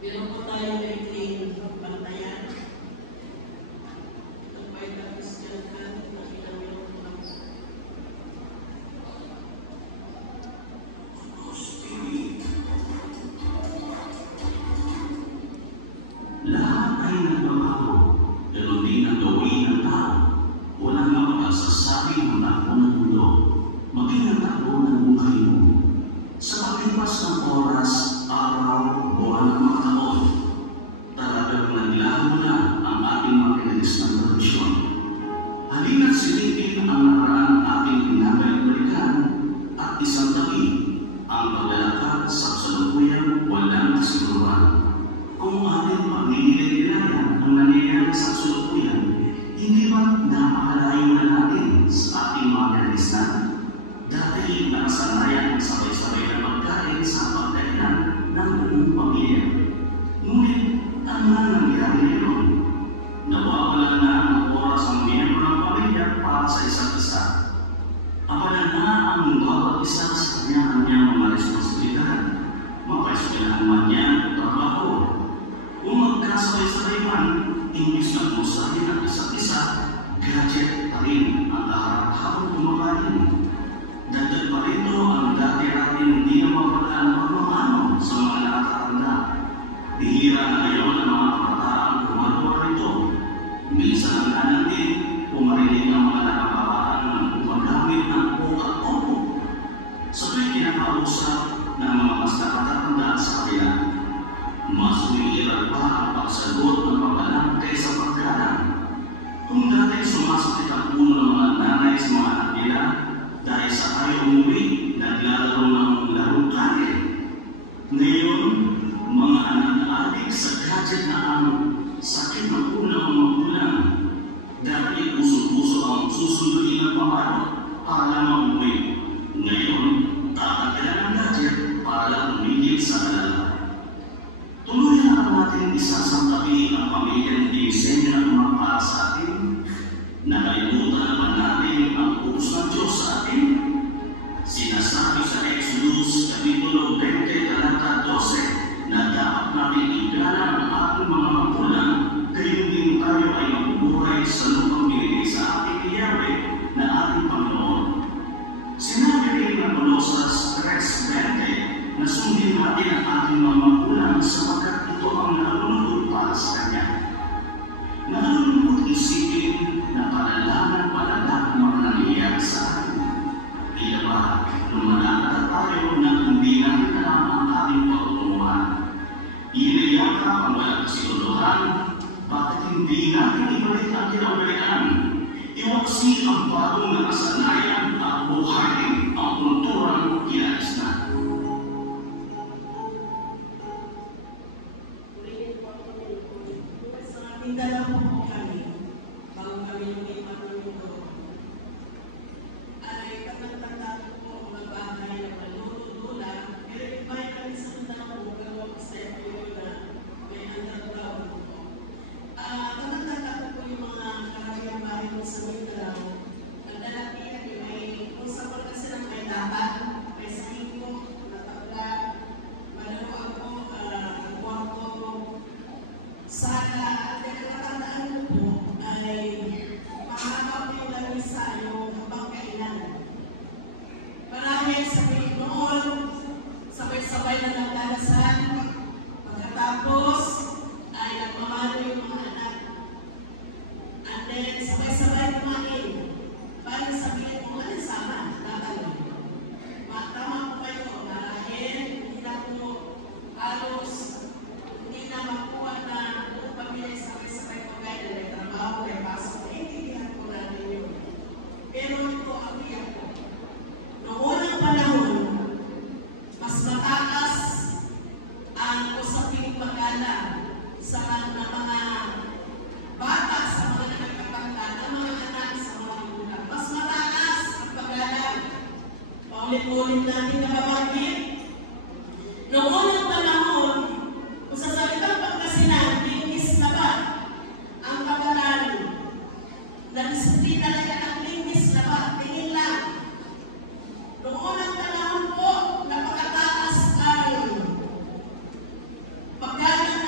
Meron po tayo ay clean bantayan. Ang Baita Christian Fund na ilang lahat ay nagbabago, ganoon din ang gawin ng tao. Walang mapagsasabi ng takbo ng mundo, maging ang takbo ng buhay mo. Sa paglipas ng oras, araw, buwan at mga taon, talagang naglaho na ang ating makinis ng tradisyon. Halina't silipin ang nakaraan ng ating pinabalik-balikan at isang tabi ang paglalakad sa kasalukuyan walang kasiguruhan. Kung ating pagninilay-nilayan ang nangyayari sa kasalukuyan, hindi ba napakalayo na natin sa ating mga kalisan? Dati nakasanayan ang sabay-sabay na magkain sa pagkainan ng buong pamilya. Ngunit ano na nangyari ngayon? Nawawalan na ang oras ang miyembro ng pamilya para sa isa't isa. Abala na ang bawat isa sa kanya-kanyang mga responsibilidad. Mapaisulirahan man niya ang trabaho. Kung magkasabay-sabay man, imbis na pusahin ang isa't isa, gadget pa rin ang kaharap-habang kumakain. Dagdag pa rito ang dati natin hindi na mapagaan ng pagmamano sa mga nakakatanda. Bihira na ngayon ang mga kabataang gumagawa rito. Minsan ang kanan din, pumarinig ang mga nakababaan ng gumagamit ng opo. Sabay kinakausap ng mga mas nakakatanda sa kanila. Mas umiiral pa ang pagsagot ng pagbalang kaysa pagkalan. Kung dati sumasakit ang puno ng mga nanay sa mga anak nila, dahil sa ayaw umuwi, naglalaro ng larong kanin. Ngayon, mga anak na adik sa gadget na ang sakit ng unang mga magulang. Dahil puso-puso ang susunduin ng pamalo para lang umuwi. Ngayon, kakatila ng gadget para lang umigil sa alala. Tuluyan na natin isasantabi ang pamilyang dinisenyo ng mga para sa atin. Nakalimutan naman natin ang utos ng Diyos sa atin. Sinasabi sa Exodus, Kapitulo 20, talata 12, na dapat natin igalang ang ating mga magulang, gayon din tayo ay mabubuhay sa lupang binigay sa ating Yahweh na ating Panginoon. Sinabi rin ng Colosas 3:20 na sundin natin ang ating mga magulang sapagkat ito ang nalulungkot para sa Kanya. Nalulungkot isipin na panalaman pala ang mga nangyayari sa atin. Kaya ba, lumalakad tayo na hindi natin alam ang ating pagtutunguhan. Inayaka ang walang kasiguraduhan, bakit hindi natin ibalik ang kinaulian? Iwaksi ang bagong nakasanayan at buhayin ang kulturang inalis na. Dala po kami, bago kami lumipat ng mundo, ay tatang-tanda po magbahay na malulula, pero iba'y kami sa tanda po, gawang step yun na may underground po. Tatang-tanda po yung mga karamiang bahay mo sa Mindanao, ang dalapian yun ay kung sa pagka silang may dapat, may singko, natabla, malaruan po, ang kwarto po, sana sabay na nagdarasan, pagkatapos ay nagmamalo yung mga anak. And then sabay-sabay kumain. Paano sabihin mo, ano sama? Tatalo. Tama po kayo, marahil hindi na po halos, hindi na makuha na buong pamilya sabay-sabay pagkain na may trabaho, may pasok. Hindi po natin yun. Pero ito ang iyak po. Noong unang panahon, mas mataas ang usaping pag-ala sa mga bata, sa mga nagkakatanda, ng mga anak sa mga magulang. Mas mataas ang pag-ala. Paulit-ulit natin na mabagit. Noong unang panahon, kung sa salitang pagkasinan, linis na ba ang pag-aral? Nagsindi talaga ng linis na ba? Tingin lang. Noong unang panahon po, napakataas ay pagkano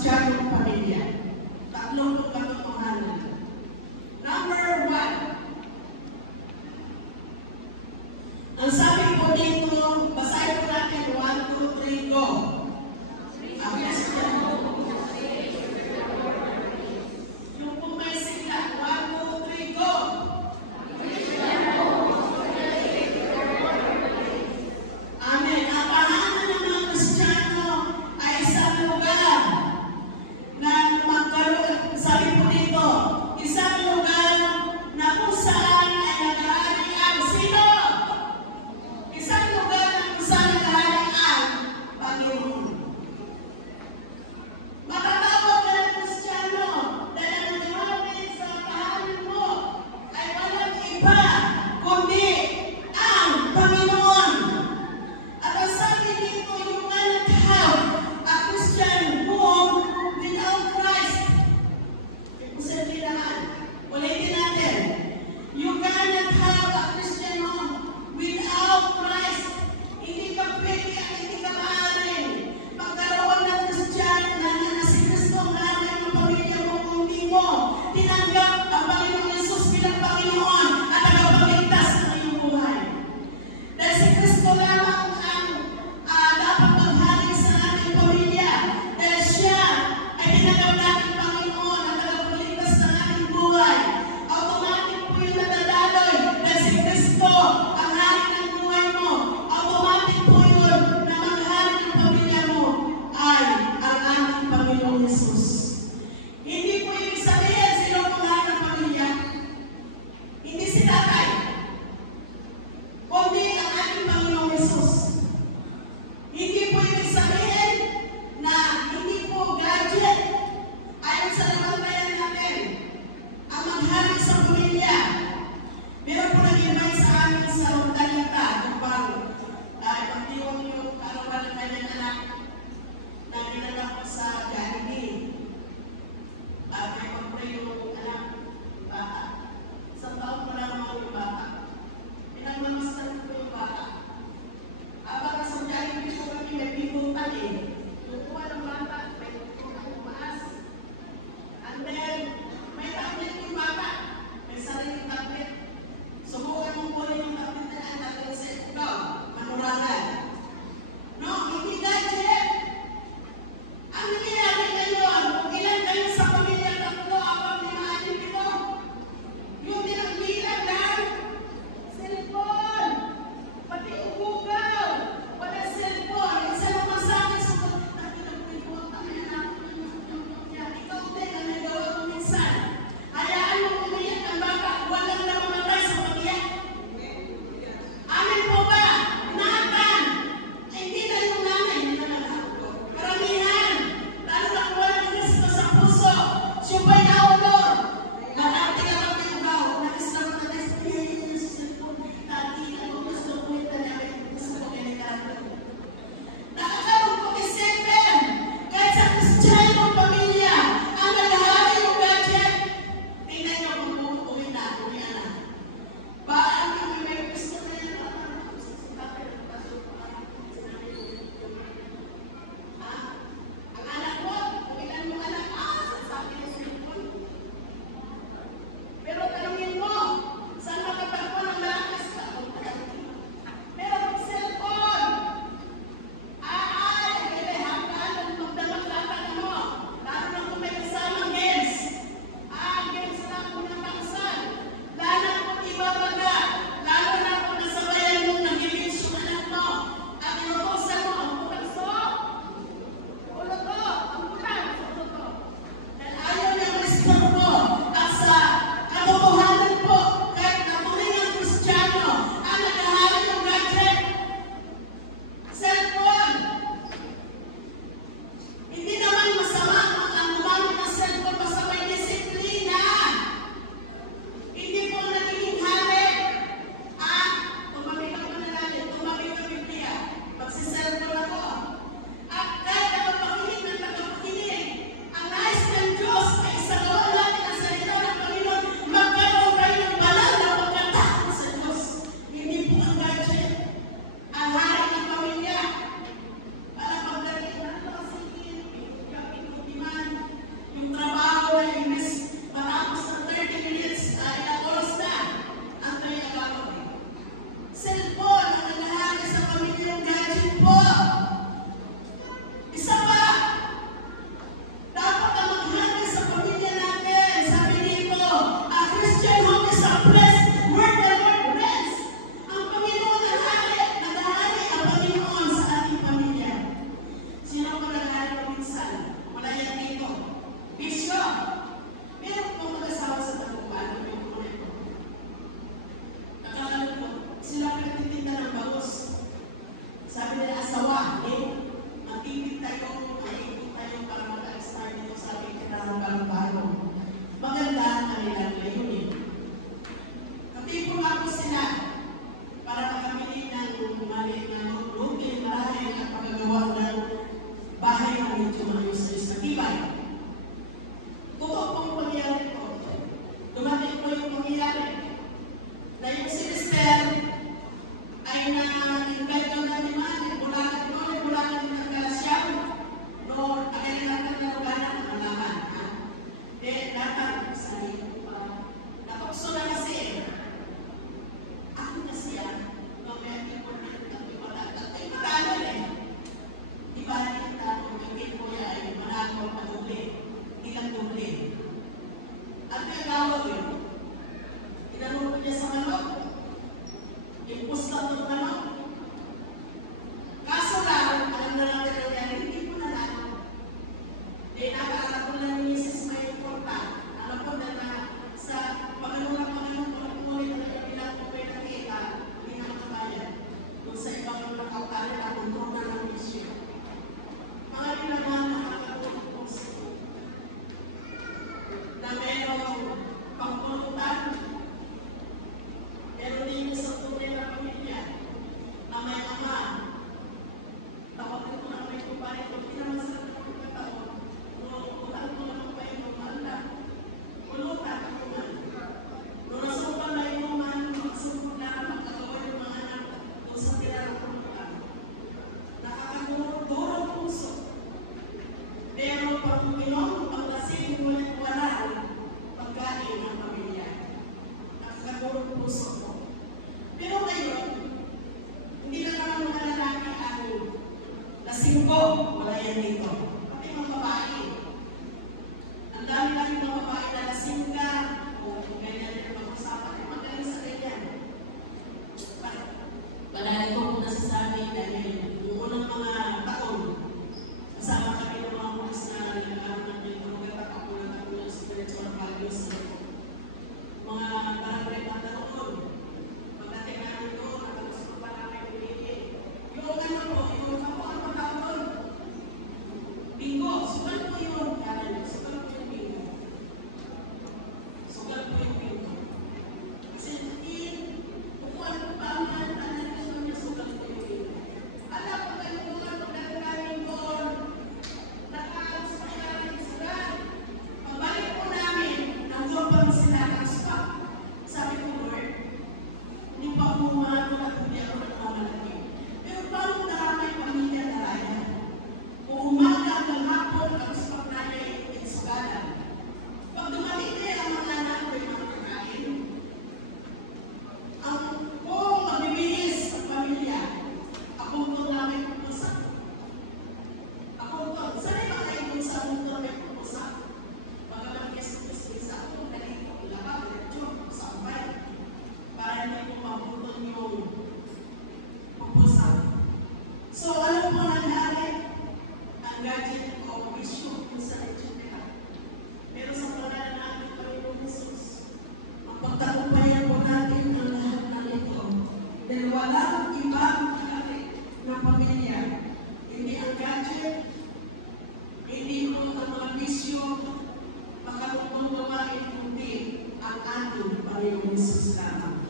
Kristiyanong pamilya. Tatlong katotohanan. Number 1. Ang sabi po dito, basahin po natin 1, 2, 3, go. Ang Kristiyan. Yung po may sigla, 1, 2, 3, go. Amen. Ang tahanan ng mga Kristiyano ay isang lugar na magkaroon, sabi po dito, isang lugar na kung saan ay nag-aari ang sino? Isang lugar na kung saan nag-aari ang Panginoon. Makatawag ka ng Kristiyano dahil ang nagawin sa tahanan mo ay walang iba kundi ang Panginoon. At ang sabi dito, you cannot have a Christian home without Christ. Ito sa tinahan. Ulitin natin. You cannot have a Christian home without Christ. Hindi ka pwede at hindi ka maaaring magkaroon ng Christian na si Kristo ang nanay ng pamilya mo kung hindi mo tinanggap ang Panginoong Yesus bilang Panginoon at tagapagligtas ng iyong buhay. Dahil si Kristo lamang ang dapat maghari sa ating pamilya. Dahil siya ay tinanggap natin Panginoon at tagapagligtas ng ating buhay. Automatic po yung nadadaloy dahil si Kristo ang hari ng buhay mo. Automatic po yun na maghari ng pamilya mo ay ang ating Panginoong Yesus. Hindi po ibig sabihin sino ang hari ng pamilya. Hindi si tatay. Kundi ang ating Panginoong Yesus. Hindi po ibig sabihin na hindi po gadget ayon sa namantayan natin ang maghari sa pamilya. Meron po nag-invite sa amin sa Talita upang ipagdiwang yung kaarawan ng kanyang anak na dinala ko sa Jollibee. namin, mga kapulan ako ng spiritual values. Mga barangay pataon, pagdating namin doon, nakagusto pa namin pumili. Yung ano po, yung ako ang pataon. Bingo, sugal po yun. Sugal po yung bingo. Sugal po yung bingo. Kasi kung ano pa ang ano yung sugal po yung bingo. Alam ko kayo doon, pagdating namin doon, nakalos pa namin sila. Pagbalik po namin, nandiyon pa rin sila ng stock. Sabi ko, Lord, hindi pa umano at hindi ako nagmamalaki. Pero paano naramay pamilya na raya? Kung umaga hanggang hapon, ang stock namin ay sugalan. Pag dumating ang mga anak ko yung mga pagkain, ang buong mabibilis sa pamilya, akong ito namin pupusak. Akong ito, sanay ba kayo kung sa mundo may pupusak? Pagkaman kes-kes ako, ganito, ilabag, diretso, sambay. Para hindi ko mabuton yung pupusak. So, ano po nangyari? Ang gadget ko, issue kung sa Echidera. Pero sa pangalan ng ating Panginoong Jesus, ang pagtagumpayan po natin ang lahat ng ito. Dahil walang ibang hari ng pamilya. Hindi ang gadget, hindi po ang mga bisyo, makalutong gawain kundi ang ating Panginoong Jesus lamang.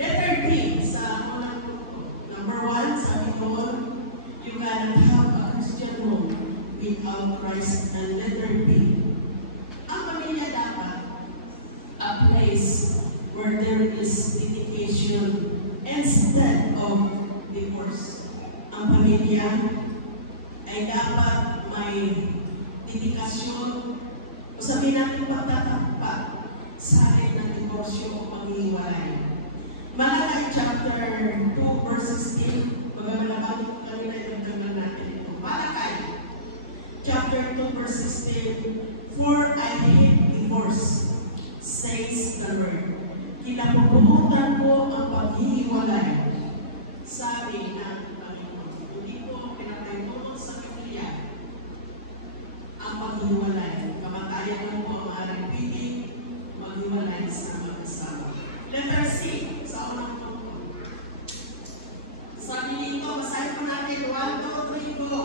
Letter B sa unang grupo. Number 1, sabi ko, you cannot have a Christian home without Christ. And letter B, ang pamilya dapat a place where there is dedication instead of divorce. Ang pamilya ay dapat may dedikasyon o sabihin natin pagtatakpat sa akin ng divorsyo o pag-iwalay. Malakay chapter 2 verse 16, magamalabang ko kami na yung natin ito. Malakay chapter 2 verse 16, for I hate divorce, says the Lord. Kinapuputan ko ang paghihiwalay, sabi ng Panginoon. Hindi ko pinataytunod sa Biblia ang paghihiwalay. Kamatayan ko po ang aring piging maghiwalay sa mag-asawa. Letter C, sa unang grupo. Sabi dito, basahin ko natin 1, 2, 3, go.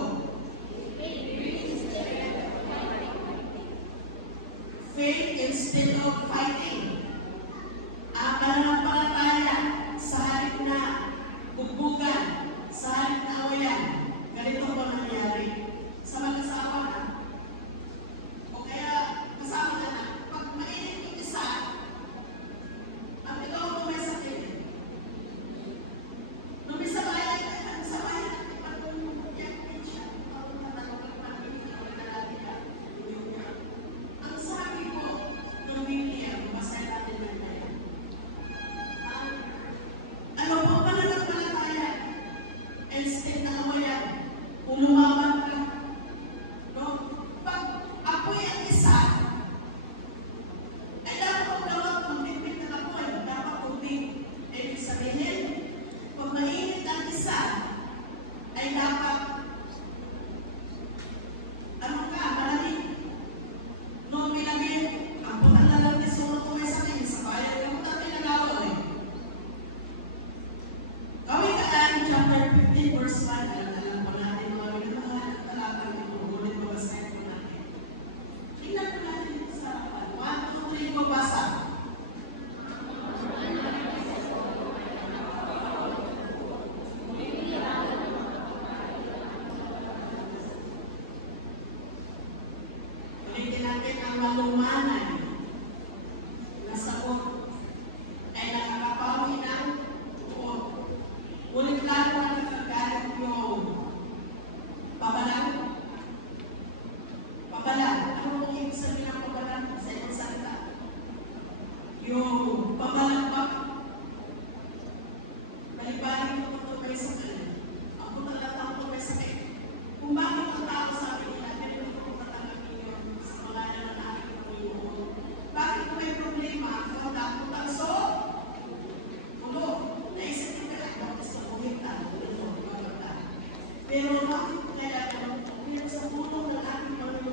Faith instead of fighting. Ang pananampalataya sa halip na bugbugan, sa halip na awayan. Ganito po nangyayari sa mag-asawa na. O kaya kasama na, pag mainit yung isa, ang ikaw kung may sakit. Nung may sabayan, ang sabayan, pag yan siya, ang sabi ko, ng Biblia, basahin natin na yan. Ano po pananampalataya? Instead na awayan, kung lumaban ka, no? Pag apoy ang isa, ay dapat kong gawag kung bigbig na apoy, dapat kong big. Ibig sabihin, pag mainit ang isa, ay dapat ano ka, malamig. Noong bilagin, ang putang lang ni Suno ko may sakin, sa bayan, yung putang pinagawa eh. Gawin ka lang, chapter 15, verse 1, alam po natin mga minamahal at talatang ito, ulit mabasahin po natin. Tingnan po natin ito sa harapan. 1, 2, 3, mabasa. Ulitin natin ang malumanay na saot ay nakakapawi ng uot. Ngunit lalo na nagkagalit yung pabalang. Pabalang. Ano kung ibig sabihin ng pabalang sa ibang salita? Yung pabalang pa. Balik-balik ko ito kayo sa kanya. Ako talatang ito kayo sa kanya. Kung bakit ang tao sabi nila, pero kung tatanggap ninyo sa mga ng aking Panginoon. Bakit kung may problema, kung dapat ang so? Ulo, naisip ko kaya, bakit sa kumitan? Pero bakit kaya pero sa tulong ng ating Panginoon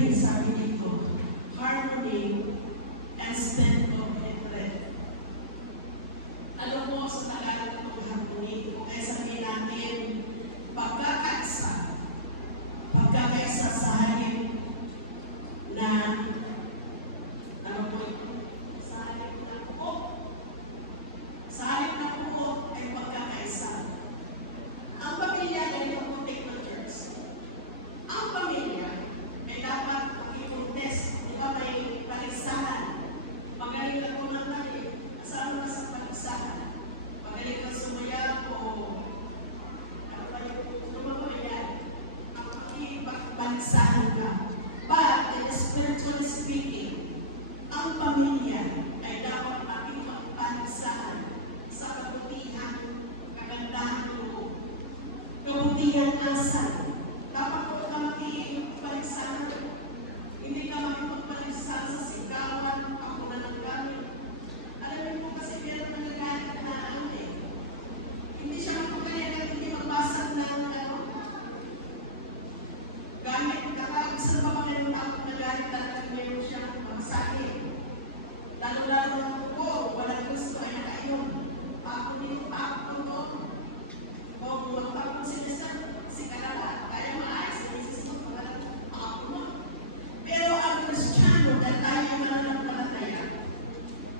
bring, sabi dito, harmony instead of hatred. Ano po sa Tagalog itong harmony? Kung kaya sabihin natin, pagkakaisa sa halip na ano po ito? Sa halip na buo. Sa halip na buo ay pagkakaisa. Ang pamilya ay pag-protect ng church. Ang pamilya ay dapat mag-i-contest. Di ba may paligsahan? Magaling na kung nangyari. Asama na sa paligsahan. Magaling kang sumaya o ano ba yung lumamayan? Ang paligsahan ka. But, spiritually speaking, ang pamilya ay dapat makipagpaligsahan sa kabutihan, kagandahan loob, kabutihan asal. Dapat po ka makipagpaligsahan. Hindi ka makipagpaligsahan sa sigawan, ako na ng gamit. Alam mo kasi meron na nagalit na hindi siya magpagalit, hindi magbasag ng gamit. Kapag gusto pa ba kayo takot na galit talagang mayroon siyang masakit. Lalo-lalo ng po, walang gusto ay nakayon. Ako nito, ako to. O magpapong si Kalala, kaya maayos, naisis mo, ako mo. Pero ang Kristiyano, dahil tayo mananampalataya,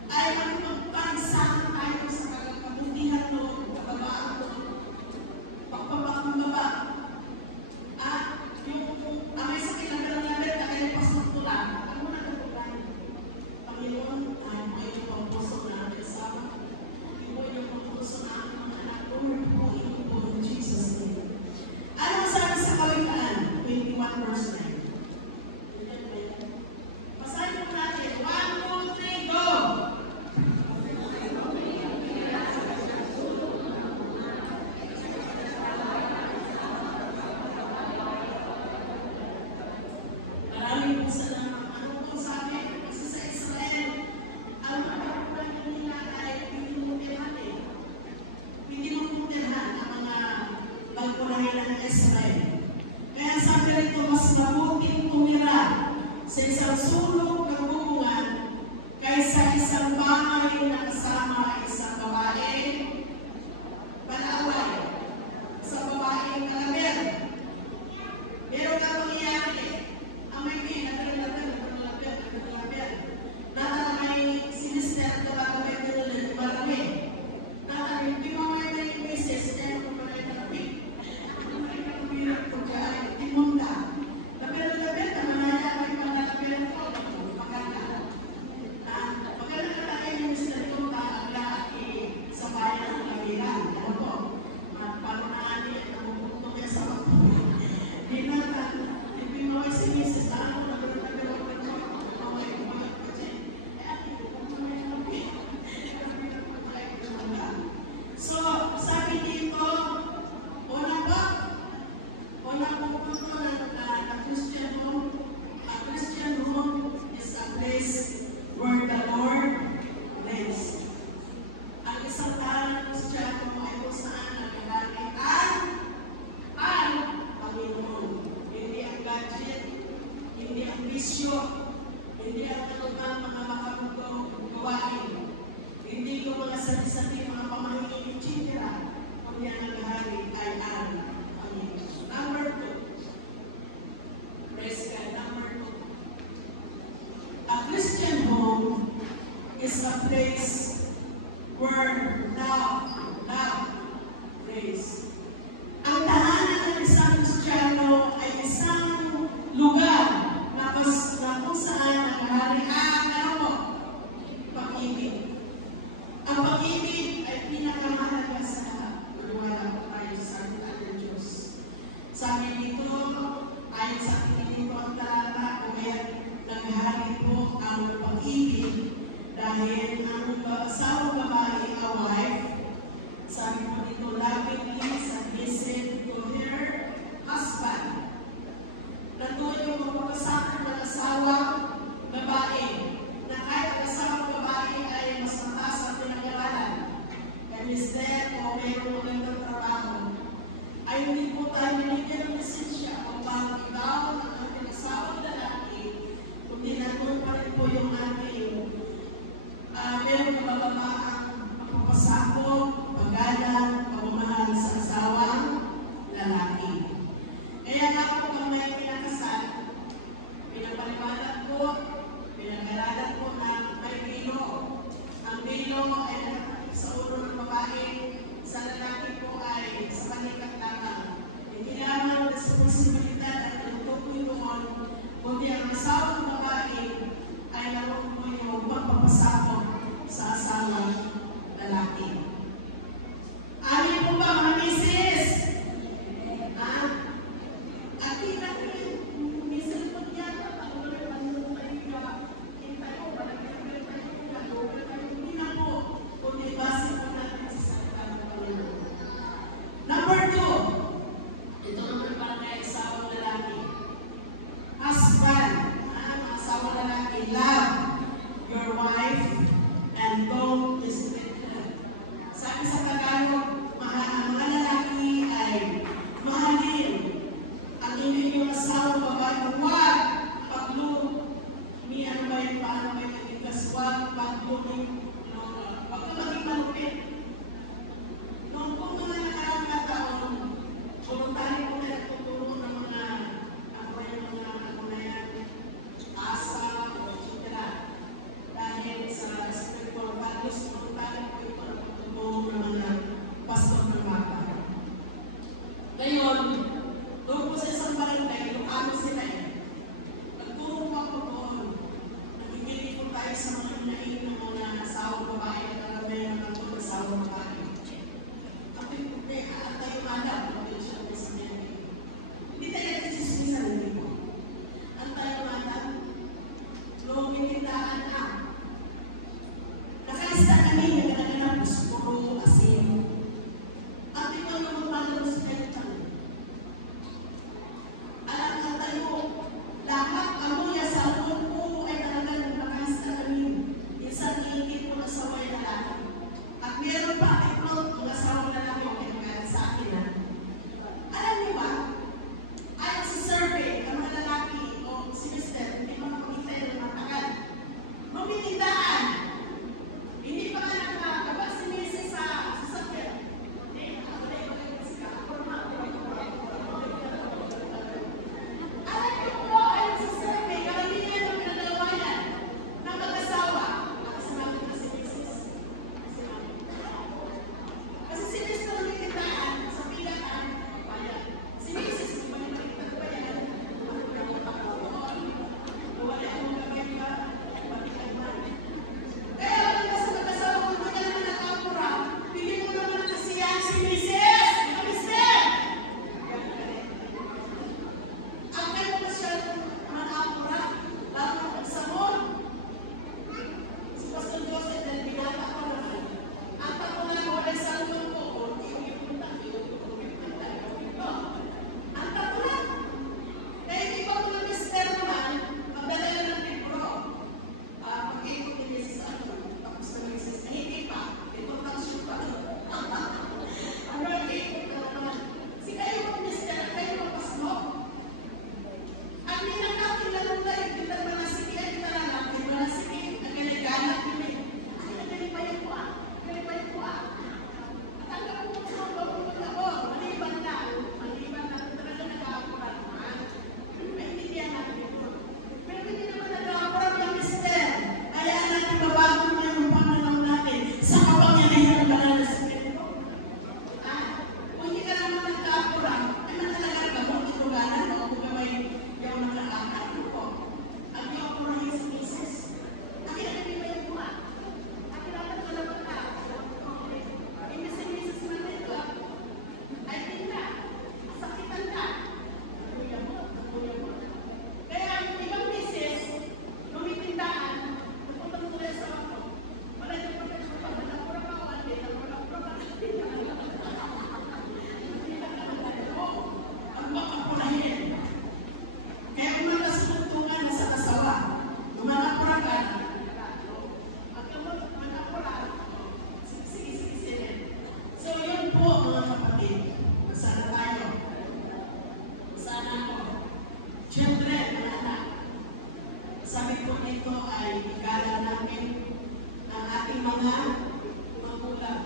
ay magpagpagsahan tayo sa kabutihan loob, kababaan loob, pagpapakumbaba. At yung may sakit na meron na kayo pasok-tulan, ano mo na natutunan? Panginoon, ay mo yung pampuso na amin sama. Ibo yung pampuso na amin mga anak. Lord, po, ito po in Jesus' name. Ano sabi sa Kawikaan? 21 verse 9. Basahin mo natin. 1, 2, 3, go! Maraming po salamat. Ano po sabi? Kasi sa Israel, ang pagkakulan nila ay pinimutirahan eh. Pinimutirahan ang mga pagkulayan ng Israel. Kaya sabi rito, mas mabuting tumira sa isang sulok ng bubungan kaysa isang bahay na kasama isang babae palaaway, isang babaeng kalaber. Pero nga mangyayari, ang may naglalabel. Nata may sinister at gagawin nila marami. Nata hindi mo may misis, kaya kung malay marami. Ang may kabilang ko dyan, timunda. Label, namanaya may pangalabel ko. Maganda. Maganda na tayo yung mister ko na agla sa bayan ng kabilang. Ano po? Parunahan niya, namumutong niya sa mga. Hindi mo ay sinisis na ako na naglalagay ko. Okay, kumagat ka dyan. So, sabi dito, unang punto na Christian home. A Christian home is a place where the Lord lives. Ang isang tahanan Kristiyano ay kung saan nagagamit ang Panginoon. Hindi ang gadget, hindi ang bisyo, hindi ang kalungan mga makabugong gawain. Hindi ko mga sati-sati, mga pamahingin, etc. Kung yan ang lahari ay ang Panginoon. Number 2. Praise God. Number 2. A Christian home is a place where love praise. Ang tahanan ng isang Kristiyano ay isang lugar na kung saan naghahari ang pag-ibig. Ang pag-ibig ay pinakamahalaga sa lahat. Maniwala po tayo sa salita ng Diyos. Sabi dito, ayon sa ating dito ang talata, kung kaya naghahari po ang pag-ibig dahil ang asawang babae, a wife, sabi po dito, lovingly submissive to her husband. Natuloy yung magpapasakit ng asawang babae. pinaliwanag ko, pinag-aralan ko na may bilo. Ang bilo ay nakatakip sa ulo ng babae, sa lalaki po ay sa balikat lamang. Hindi lamang responsibilidad at natutukoy doon, kundi ang asawang babae ay naroon mo yung pagpapasakot sa asawang lalaki. Amin po ba mga misis? At minsan po niya, hindi na po, kundi base po natin sa salita ng Panginoon. Number 2, ito naman para kay asawang lalaki. Husband, ang asawang lalaki, love your wife and don't mistreat her. Sabi sa Tagalog, ang mga lalaki ay mahalin ang inyong asawang babae. Huwag ano ba yung paano may naging huwag huwag ka maging malupit. Noong kung mga nakarang na taon, voluntary ko na nagtuturo ng mga asa o etc. Dahil sa spiritual values, voluntary ko ito nagtuturo ng mga pastor ng mata. Ngayon, doon po sa isang barangay, Ilocano sila nagturo po ako doon. Nagibili po tayo sa mga nain ng mga asawang babae at alamay ng mga asawang babae. Kapit po at tayo madam, siya po sa mga hindi tayo nagsisimisan, hindi po. Ang tayo madam, noong pinindaan na. Nakalista kami, nagkanaganap, puro asin. At ito yung magpalos na ito. Alam na tayo, lahat ang mga sa po ay talagang nakalista kami. Minsan iingit po na saway na lang. At meron pa ito, mga saway na lang yung kinagalit sa akin. Alam niyo ba, ayon sa survey, ang mga lalaki o si Mr. hindi mga kumita ng matagal. Mamilitaan. Hindi pa nga nakakaba si Mrs. sa sasakyan. Alam niyo po, ayon sa survey, karamihan ng pinag-alawayan ng mag-asawa. Sinabi ko si Mrs. Kasi si Mr. nagkikitaan sa pilaan, si Mrs. di ba nagkikitaan ba yan? Wala akong gagawin ba? Batikan ba? Kaya wala ka sa mag-asawa, kung hindi ka naman nakapura, bigyan mo naman ang kasiyahan si Mrs. Mga Mr. Ang kayo na siya nakapura, lalo na pagsamon. Si Pastor Joseph, dahil binata ko naman. Ang tako na ko ay salmon ko, yung ipunta. Ang tako na. Kaya hindi pa mga Mr. naman, magdala na ng libro. Pag-ikot ni Mrs. tapos na Mrs. Hindi pa, ito tapos pa. Ano, ikot na naman. Si kayo mga Mr. kayo mga pasmo. Ang ninangkapin na nung tayo, kita manasiki ay kita lang, kita manasiki, nagaliganak yun eh. Ay, nagaling pa yung kuha. Nagaling pa yung kuha. At ang kapag sa mga babunod ako, maliban na, kung talaga nag-aapuran naman. Maintindihan natin ito. Pero hindi naman nag-aapuran yung Mister. Hayaan natin mabago niya yung pananaw natin sa kapangyarihan ng banal na Espiritu. Kung hindi ka naman nag-aapuran, ay matalaga ka mo, ituganan mo, kung gamay yung nag-aapuran ko. Ang aapuran yung si Mrs. Akin na hindi ba yung buha? Akin na ko naman na. Hindi si Mrs. man ito. Ay, hindi na. Sakitan na. Kuya mo. Kaya yung ibang Mrs. lumitindaan, napunta mo tuloy sa ako. Wala yung pagkakasya. Nagpura pa ako. Nagpura pa ako. Ang makapurahin. Kaya kung magkasuntungan sa kasawa, umanapura ka, magkapura, sige. So yun po mga kapatid, sana tayo, sana ako. Siyempre, mga anak, sabi ko nito ay igala namin ang ating mga magulang.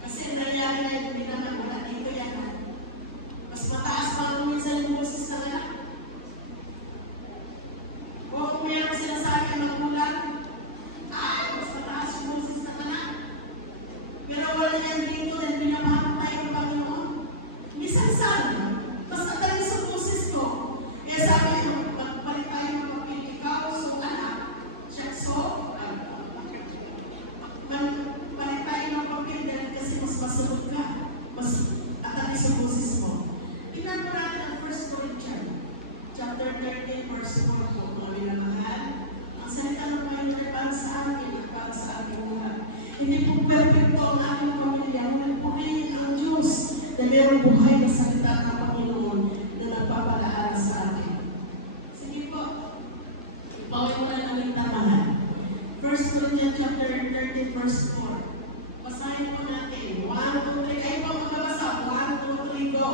Kasi nangyari na yung binaman mula dito yan. Mas mataas pa kung minsan yung boses na nga. Bawal mo na gawing tamahan. 1 Corinthians chapter 13, verse 4. Basahin po natin. 1, 2, 3. Kayo pa magbabasa. 1, 2, 3, go.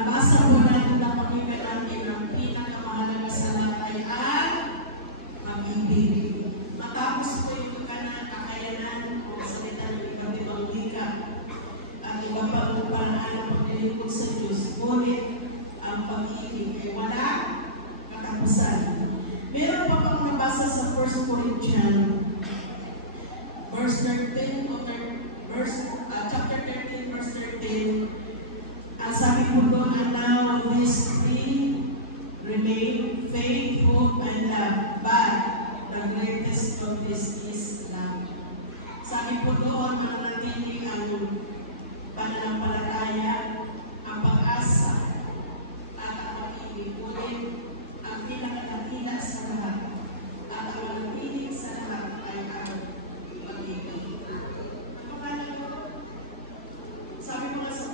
Basa po natin na pag-ibig natin ang pinakamahalaga sa lahat ay ang pag-ibig. Matapos po yung kakayanan o salita ng ikabitong wika at iba pa ang paraan ng paglilingkod sa Diyos, ngunit ang pag-ibig ay wala katapusan. Meron pa pang nabasa sa 1 Corinthians verse 13 chapter 13 verse 13. Ang sabi po doon, and now these three remain, faith, hope, and love. But the greatest of this is love. Sabi po doon, mananatili ang pananampalataya, ang pag-asa, at ang pag-ibig. Ngunit ang pinakadakila sa lahat, at ang mananatili sa lahat ay ang pag-ibig. Ano ka na? Sabi ko nga sa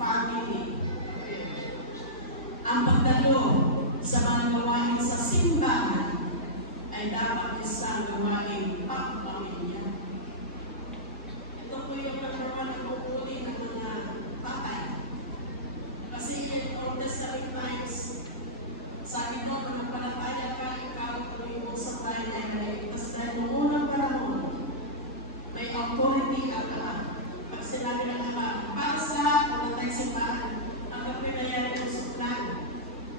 family. Ang pagdalo sa mga gawain sa simbahan ay dapat isang gawain pang-pamilya. Ito po yung paggawa ng pupuli ng mga tatay. Kasi in Old Testament times, sabi ko, managpalataya ka, ikaw tuloy mo sa bayan ay tapos dahil noong unang panahon, may authority ang ama. Pag sinabi ng ama, para sa mga simbahan, ang kapinayan ng suklan.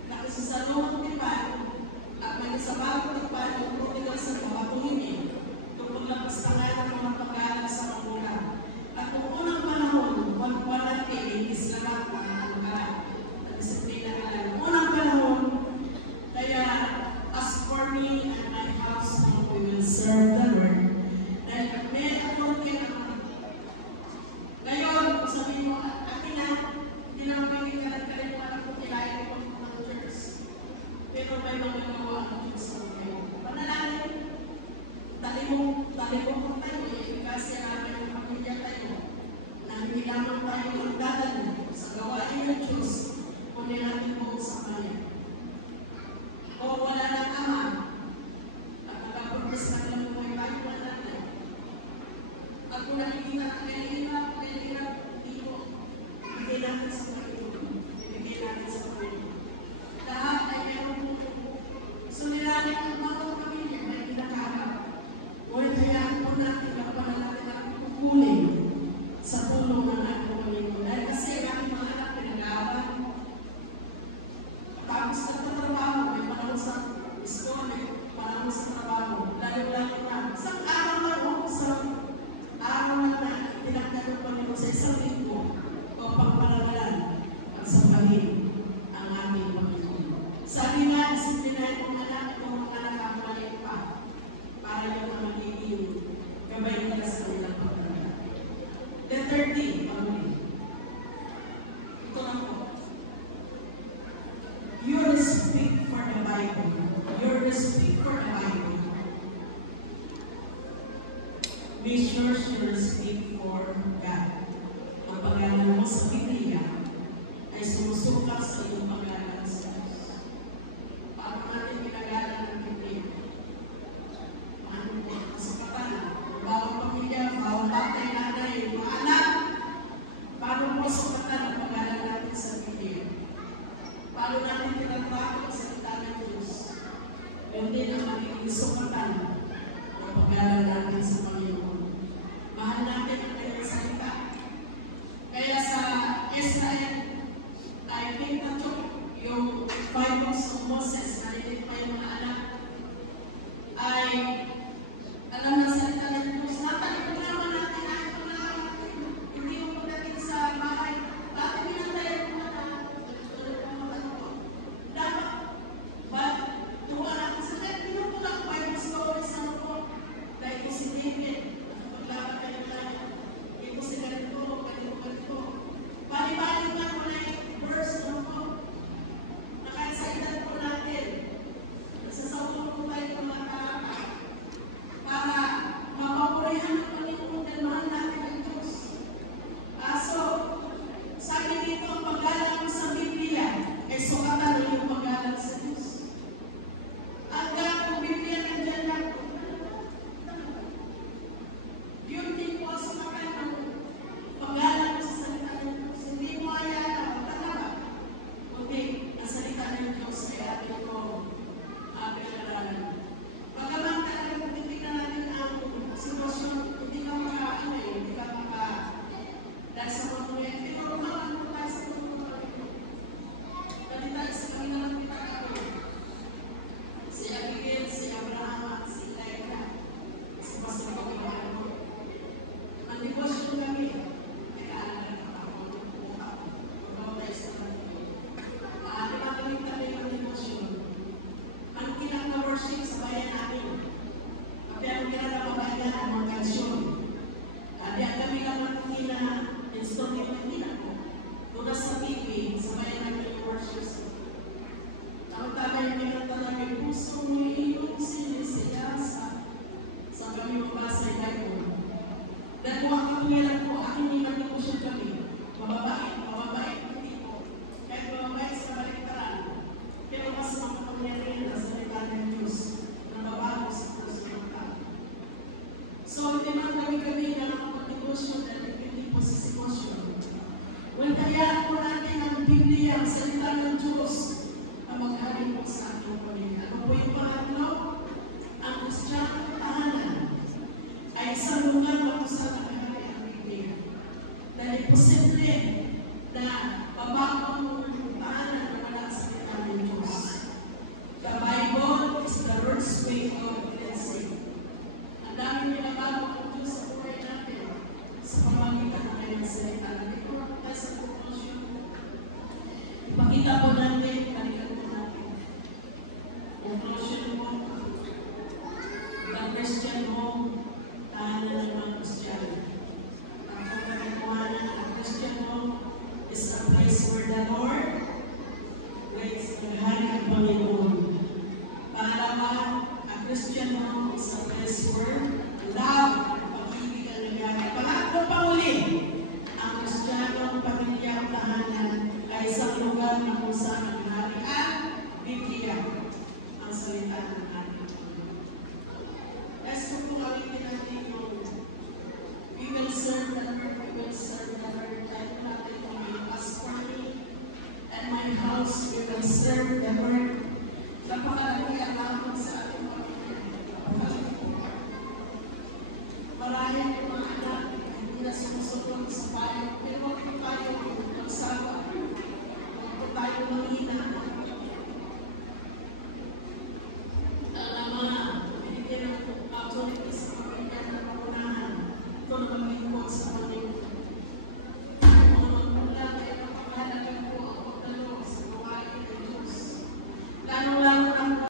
Kasi sa loob ng tipan, at may sa bagong tipan, yung protocol sa mga tuhinin, tungkol lang sa kaya ng mga pag-aaral sa magulang. At noong unang panahon, walang is lamang ang disiplina ka lang. Unang panahon, kaya as for me and my house, we will serve the Lord. Dahil may authority ang ama. Ngayon, sabi mo, akin na, hindi naman pwede ka nagkalimutan kung kailangan ko ng church. Pero may mga gawa ang Diyos sa ngayon. Panalangin, talimong tayo, kasi namin ang pamilya tayo, na hindi lamang tayo ang dadalo sa gawain ng Diyos, kundi natin buong sa Kanya. O wala ng ama, at nagpapagpis na lang mo yung tayo na natin. At kung nakikita na kailirap, dito, ibigay natin sa Panginoon. Ibigay natin sa Panginoon. Lahat ay meron po. Suliranin ang mga pamilya, may kinakaharap. Ngunit hayaan po natin na pala natin ang kukunin sa tulong ng ating Panginoon. Dahil kasi ang mga anak pinag-aaral. Tapos nagtatrabaho, may panahon sa school, may panahon sa trabaho. Lalo-lalo na. Isang araw na o isang araw na tinagdalo pa nito sa isang linggo o pagpalagalan. Biblia, ang salita ng Diyos, ang maghari po sa ating pamilya. Ano po yung pangatlo? Ang Kristiyano tahanan ay isang lugar na kung saan naghari ang Biblia. Dahil posible na babagong tahanan na wala sa salita ng Diyos. The Bible is the Lord's way of cleansing. Ang dami nilabago ng Diyos sa buhay natin sa pamamagitan ng kanyang salita. Ito tayo sa conclusion. Ipakita po natin, balikan po natin. Conclusion mo, the Christian home, tahanan ng mga Kristiyano. Ang pagkakatuhanan ng Christian home is a place where the Lord waits to hari ang Panginoon. Pangalawa, a Christian home is a place where love, pag-ibig ang nangyari. Pangatlo pa uli, ang Kristiyanong pamilya o tahanan ay isang lugar na kung saan naghari ang Biblia, ang salita ng ating Panginoon. Let's po gawin natin yung we will serve the Lord, we will serve the Lord. Tayo natin yung as for me and my house, we will serve the Lord. Napakalaking alamang sa ating mga